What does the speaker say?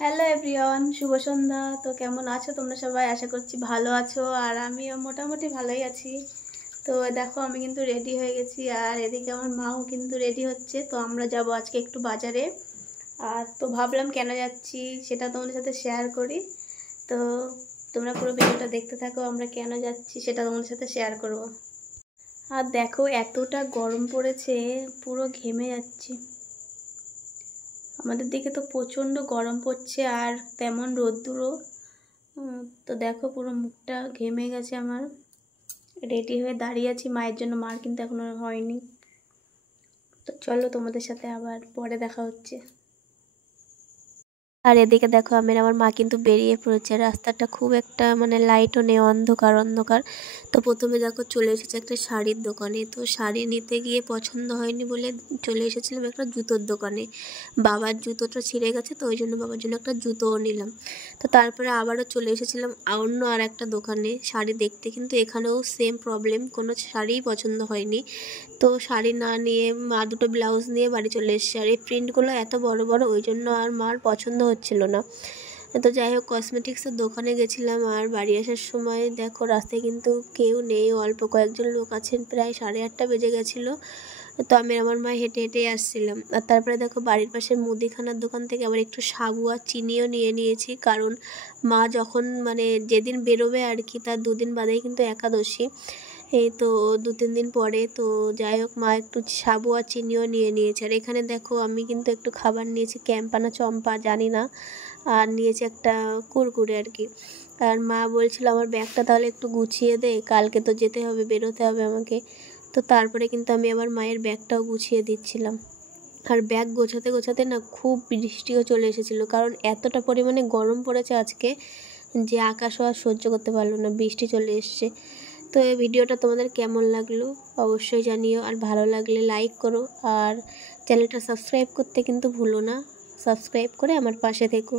Hello everyone, শুভ সন্ধ্যা। তো কেমন আছো তোমরা সবাই? আশা করছি ভালো আছো, আর আমিও মোটামুটি ভালোই আছি। তো দেখো, আমি কিন্তু রেডি হয়ে গেছি, আর এদিকে আমার মাও কিন্তু রেডি হচ্ছে। তো আমরা যাব আজকে একটু বাজারে। আর তো ভাবলাম কেন যাচ্ছি সেটা তোমাদের সাথে শেয়ার করি। তো তোমরা পুরো ভিডিওটা দেখতে থাকো, আমরা কেন যাচ্ছি সেটা তোমাদের সাথে শেয়ার করব। আর দেখো, এতটা গরম পড়েছে, পুরো ঘেমে যাচ্ছি। আমাদের দিকে তো প্রচণ্ড গরম পড়ছে, আর তেমন রোদ্দুরও। তো দেখো, পুরো মুখটা ঘেমে গেছে আমার। রেডি হয়ে দাঁড়িয়ে আছি মায়ের জন্য, মার কিন্তু এখনো হয়নি। তো চলো, তোমাদের সাথে আবার পরে দেখা হচ্ছে। আর এদিকে দেখো, আমার মা কিন্তু বেরিয়ে পড়েছে। রাস্তাটা খুব একটা লাইটও নেই, অন্ধকার অন্ধকার। তো প্রথমে দেখো চলে এসেছে একটা শাড়ির দোকানে। তো শাড়ি নিতে গিয়ে পছন্দ হয়নি বলে চলে এসেছিলাম একটা জুতোর দোকানে। বাবার জুতোটা ছিঁড়ে গেছে, তো ওই জন্য বাবার জন্য একটা জুতোও নিলাম। তো তারপরে আবারও চলে এসেছিলাম অন্য আর একটা দোকানে শাড়ি দেখতে, কিন্তু এখানেও সেম প্রবলেম, কোনো শাড়িই পছন্দ হয়নি। তো শাড়ি না নিয়ে মা দুটো ব্লাউজ নিয়ে বাড়ি চলে এসেছে। আর এই প্রিন্টগুলো এত বড় বড়, ওই জন্য আর মার পছন্দ হচ্ছিল না। তো যাই হোক, কসমেটিক্সের দোকানে গেছিলাম। আর বাড়ি আসার সময় দেখো, রাস্তায় কিন্তু কেউ নেই, অল্প কয়েকজন লোক আছেন। প্রায় 8:30 বেজে গেছিলো। তো আমি আমার মা হেঁটে হেঁটে আসছিলাম। আর তারপরে দেখো, বাড়ির পাশে মুদিখানার দোকান থেকে আবার একটু সাবু আর চিনিও নিয়ে নিয়েছি, কারণ মা যখন যেদিন বেরোবে আর কি, তার 2 দিন বাদেই কিন্তু একাদশী। এই তো 2-3 দিন পরে। তো যাই হোক, মা একটু সাবু আর চিনিও নিয়ে নিয়েছে। আর এখানে দেখো, আমি কিন্তু একটু খাবার নিয়েছি, ক্যাম্পানা চম্পা জানি না, আর নিয়েছি একটা কুরকুরে আর কি। আর মা বলছিল আমার ব্যাগটা তাহলে একটু গুছিয়ে দে, কালকে তো যেতে হবে, বেরোতে হবে আমাকে। তো তারপরে কিন্তু আমি আমার মায়ের ব্যাগটাও গুছিয়ে দিচ্ছিলাম। আর ব্যাগ গোছাতে গোছাতে না খুব বৃষ্টিও চলে এসেছিলো, কারণ এতটা পরিমাণে গরম পড়েছে আজকে যে আকাশও আর সহ্য করতে পারলো না, বৃষ্টি চলে এসছে। তো এই ভিডিওটা তোমাদের কেমন লাগলো অবশ্যই জানিও, আর ভালো লাগলে লাইক করো, আর চ্যানেলটা সাবস্ক্রাইব করতে কিন্তু ভুলো না। সাবস্ক্রাইব করে আমার পাশে থেকো।